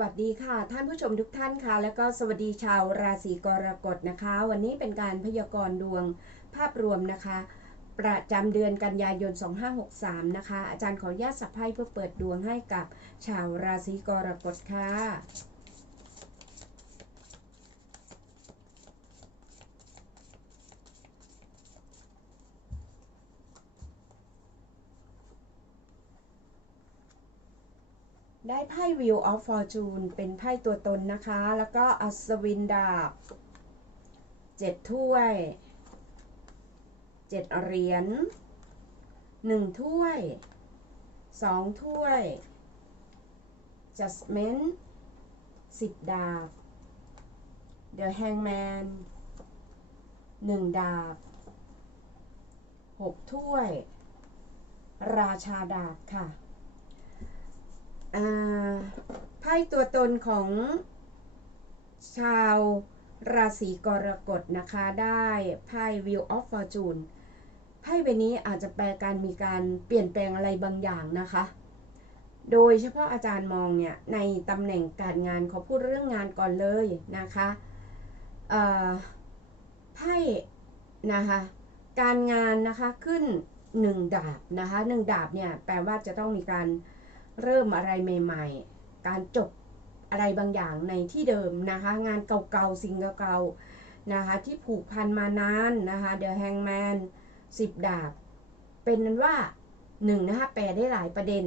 วัสดีค่ะ ท่านผู้ชมทุกท่านค่ะ แล้วก็สวัสดีชาวราศีกรกฎนะคะ วันนี้เป็นการพยากรณ์ดวงภาพรวมนะคะ ประจำเดือนกันยายน 2563 นะคะ อาจารย์ขออนุญาตสับไพ่เพื่อเปิดดวงให้กับชาวราศีกรกฎค่ะ ได้ไพ่ Wheel of Fortune เป็นไพ่ตัวตนนะคะ แล้วก็อัศวินดาบเจ็ดถ้วยเจ็ดเหรียญหนึ่งถ้วยสองถ้วย Judgment สิบดาบ The Hangman หนึ่งดาบหกถ้วย ราชาดาบค่ะ ไพ่ตัวตนของชาวราศีกรกฎนะคะได้ไพ่ Wheel of Fortune ไพ่ใบนี้อาจจะแปลการมีการเปลี่ยนแปลงอะไรบางอย่างนะคะ โดยเฉพาะอาจารย์มองเนี่ย ในตำแหน่งการงานเขอพูดเรื่องงานก่อนเลยนะคะไพ่นะคะการงานนะคะขึ้นหนึ่งดาบนะคะหนึ่งดาบเนี่ยแปลว่าจะต้องมีการเเริ่มอะไรใหม่ ๆ การจบอะไรบางอย่างในที่เดิมนะคะ งานเก่าๆสิ่งเก่าๆนะคะที่ผูกพันมานานนะคะ The Hangman 10 ดาบ เป็นนั้นว่า1นะคะแปลได้หลายประเด็น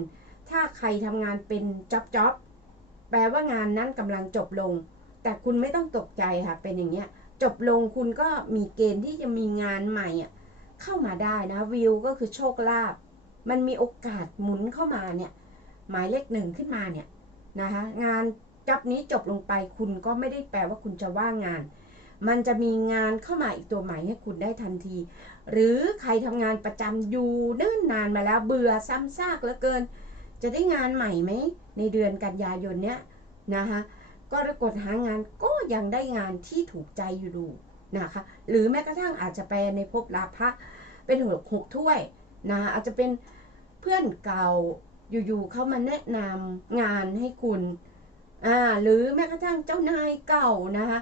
ถ้าใครทำงานเป็นจ็อบจ็อบแปลว่างานนั้นกำลังจบลง แต่คุณไม่ต้องตกใจค่ะ เป็นอย่างเงี้ย จบลงคุณก็มีเกณฑ์ที่จะมีงานใหม่เข้ามาได้นะวิวก็คือโชคลาภมันมีโอกาสหมุนเข้ามาเนี่ย หมายเลขหนึ่งขึ้นมาเนี่ยนะคะงานจับนี้จบลงไปคุณก็ไม่ได้แปลว่าคุณจะว่างงาน มันจะมีงานเข้ามาอีกตัวใหม่ให้คุณได้ทันที หรือใครทำงานประจำอยู่เนิ่นนานมาแล้วเบื่อซ้ำซากเหลือเกิน จะได้งานใหม่ไหมในเดือนกันยายนเนี้ยนะคะก็รกดหางานก็ยังได้งานที่ถูกใจอยู่ดูนะคะ หรือแม้กระทั่งอาจจะแปในภพลาภะเป็นหกหกถ้วยนะอาจจะเป็นเพื่อนเก่า อยู่ๆเขามาแนะนำงานให้คุณ อ่า หรือแม้กระทั่งเจ้านายเก่านะคะ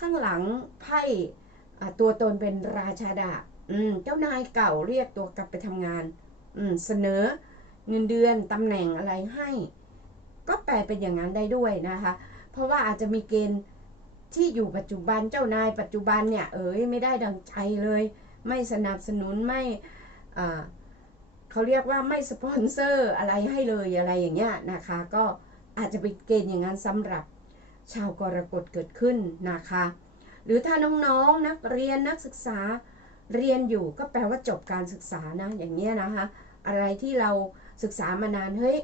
ข้างหลังไพ่ตัวตนเป็นราชาดาอืม เจ้านายเก่าเรียกตัวกลับไปทำงาน อืม เสนอเงินเดือนตำแหน่งอะไรให้ ก็แปลเป็นอย่างนั้นได้ด้วยนะคะ เพราะว่าอาจจะมีเกณฑ์ที่อยู่ปัจจุบันเจ้านายปัจจุบันเนี่ย เอ๋ยไม่ได้ดังใจเลย ไม่สนับสนุนไม่อ่า เขาเรียกว่าไม่สปอนเซอร์อะไรให้เลยอะไรอย่างเงี้ยนะคะ ก็อาจจะเป็นเกณฑ์อย่างนั้นสำหรับชาวกรกฎเกิดขึ้นนะคะ หรือถ้าน้องๆนักเรียนนักศึกษาเรียนอยู่ก็แปลว่าจบการศึกษานะอย่างเงี้ยนะคะอะไรที่เราศึกษามานานเฮ้ย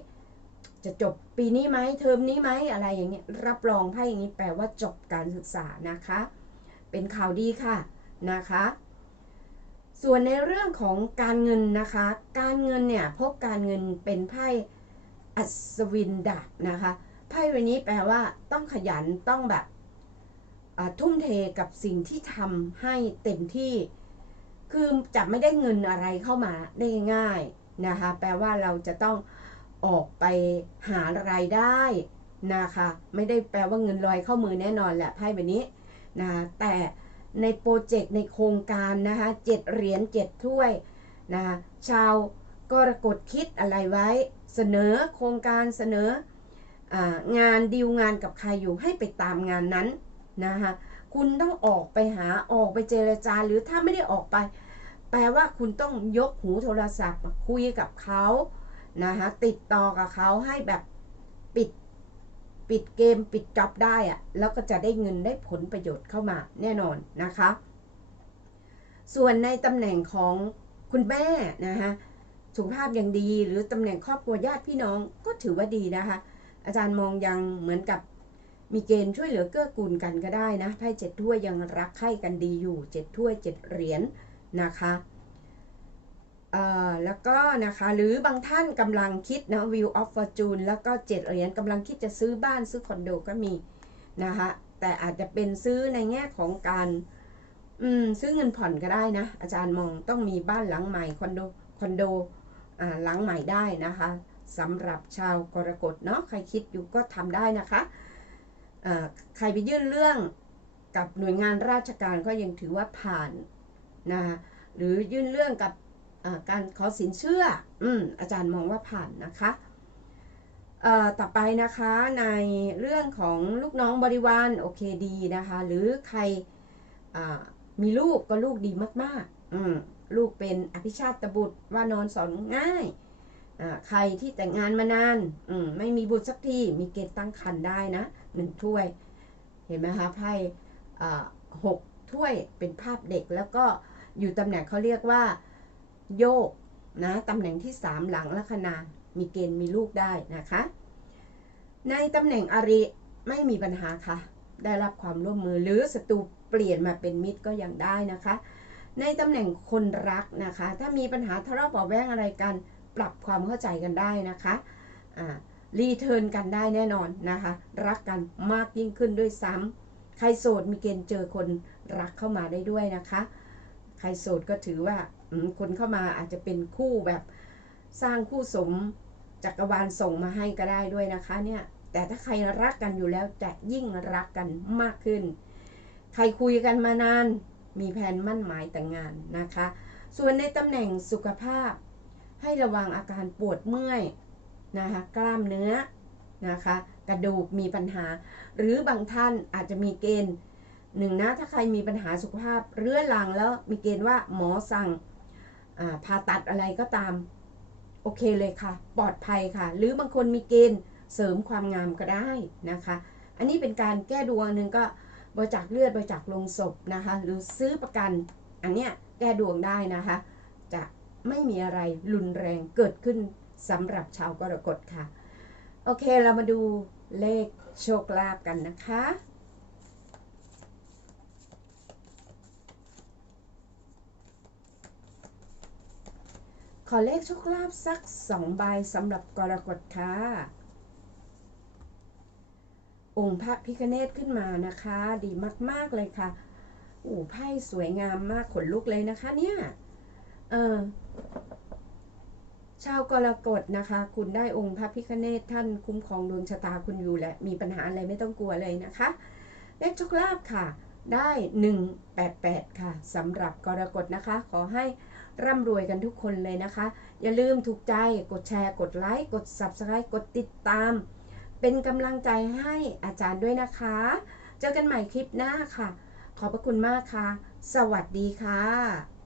จะจบปีนี้ไหมเทอมนี้ไหมอะไรอย่างเงี้ยรับรองไพ่อย่างนี้แปลว่าจบการศึกษานะคะ เป็นข่าวดีค่ะนะคะ ส่วนในเรื่องของการเงินนะคะ การเงินเนี่ยพบการเงินเป็นไพ่อัศวินดาบนะคะ ไพ่ใบนี้แปลว่าต้องขยันต้องแบบทุ่มเทกับสิ่งที่ทำให้เต็มที่ คือจะไม่ได้เงินอะไรเข้ามาได้ง่ายนะคะ แปลว่าเราจะต้องออกไปหารายได้นะคะ ไม่ได้แปลว่าเงินลอยเข้ามือแน่นอนแหละไพ่ใบนี้นะ แต่ ในโปรเจกต์ในโครงการนะคะเจ็ดเหรียญเจ็ดถ้วยนะคะชาวกรกฎคิดอะไรไว้ เสนอโครงการเสนองานดีลงานกับใครอยู่ให้ไปตามงานนั้นนะคะคุณต้องออกไปหาออกไปเจรจาหรือถ้าไม่ได้ออกไป แปลว่าคุณต้องยกหูโทรศัพท์คุยกับเขานะคะติดต่อกับเขาให้แบบ ปิดเกมปิดจ็อบได้อะแล้วก็จะได้เงินได้ผลประโยชน์เข้ามาแน่นอนนะคะ ส่วนในตำแหน่งของคุณแม่นะคะสุขภาพยังดีหรือตำแหน่งครอบครัวญาติพี่น้องก็ถือว่าดีนะคะ อาจารย์มองยังเหมือนกับมีเกณฑ์ช่วยเหลือเกื้อกูลกันก็ได้นะไพ่เจ็ดถ้วยยังรักใคร่กันดีอยู่เจ็ดถ้วยเจ็ดเหรียญนนะคะ แล้วก็นะคะหรือบางท่านกำลังคิดนะ View of Fortune แล้วก็เจ็ดเหรียญกำลังคิดจะซื้อบ้านซื้อคอนโดก็มีนะคะแต่อาจจะเป็นซื้อในแง่ของการอืมซื้อเงินผ่อนก็ได้นะ อาจารย์มองต้องมีบ้านหลังใหม่คอนโดคอนโดอ่าหลังใหม่ได้นะคะสำหรับชาวกรกฎเนาะใครคิดอยู่ก็ทำได้นะคะอ่อใครไปยื่นเรื่องกับหน่วยงานราชการก็ยังถือว่าผ่านนะคะหรือยื่นเรื่องกับ การขอสินเชื่ออืมอาจารย์มองว่าผ่านนะคะเอ่อต่อไปนะคะในเรื่องของลูกน้องบริวารโอเคดีนะคะ หรือใครอ่ามีลูกก็ลูกดีมากๆอืมลูกเป็นอภิชาติบุตรว่านอนสอนง่ายอ่าใครที่แต่งงานมานานอืมไม่มีบุตรสักทีมีเกณฑ์ตั้งครรภ์ได้นะหนึ่งถ้วย เห็นไหมคะไพ่อ่าหกถ้วยเป็นภาพเด็กแล้วก็อยู่ตำแหน่งเขาเรียกว่า โยกนะตำแหน่งที่ 3 หลังลัคนา มีเกณฑ์มีลูกได้นะคะ ในตำแหน่งอริไม่มีปัญหาค่ะ ได้รับความร่วมมือหรือศัตรูเปลี่ยนมาเป็นมิตรก็ยังได้นะคะ ในตำแหน่งคนรักนะคะ ถ้ามีปัญหาทะเลาะเบาะแว้งอะไรกัน ปรับความเข้าใจกันได้นะคะอ่ารีเทิร์นกันได้แน่นอนนะคะ รักกันมากยิ่งขึ้นด้วยซ้ำใครโสดมีเกณฑ์เจอคนรักเข้ามาได้ด้วยนะคะ ใครโสดก็ถือว่าคนเข้ามาอาจจะเป็นคู่แบบสร้างคู่สมจักรวาลส่งมาให้ก็ได้ด้วยนะคะเนี่ยแต่ถ้าใครรักกันอยู่แล้วจะยิ่งรักกันมากขึ้น ใครคุยกันมานานมีแผนมั่นหมายแต่งงานนะคะ ส่วนในตำแหน่งสุขภาพ ให้ระวังอาการปวดเมื่อยนะคะกล้ามเนื้อนะคะ กระดูกมีปัญหา หรือบางท่านอาจจะมีเกณฑ์ หนึ่งนะถ้าใครมีปัญหาสุขภาพเรื้อรังแล้วมีเกณฑ์ว่าหมอสั่งผ่าตัดอะไรก็ตาม โอเคเลยค่ะ ปลอดภัยค่ะ หรือบางคนมีเกณฑ์เสริมความงามก็ได้นะคะ อันนี้เป็นการแก้ดวงหนึ่งก็บริจาคเลือดบริจาคลงศพนะคะ หรือซื้อประกันอันเนี้ยแก้ดวงได้นะคะ จะไม่มีอะไรรุนแรงเกิดขึ้นสำหรับชาวกรกฎค่ะ โอเคเรามาดูเลขโชคลาภกันนะคะ ขอเลขโชคลาภสักสองใบสำหรับกรกฎค่ะ องค์พระพิคเนตขึ้นมานะคะ ดีมาก ๆ เลยค่ะโอ้ไพ่สวยงามมากขนลุกเลยนะคะ เนี่ย เออชาวกรกฎนะคะ คุณได้องค์พระพิคเนตท่านคุ้มครองดวงชะตาคุณอยู่และ มีปัญหาอะไรไม่ต้องกลัวเลยนะคะ เลขโชคลาภค่ะ ได้ 188 ค่ะสำหรับกรกฎนะคะ ขอให้ร่ำรวยกันทุกคนเลยนะคะ อย่าลืมถูกใจกดแชร์ กดไลค์ กด Subscribe กดติดตาม เป็นกำลังใจให้อาจารย์ด้วยนะคะ เจอกันใหม่คลิปหน้าค่ะ ขอบพระคุณมากค่ะ สวัสดีค่ะ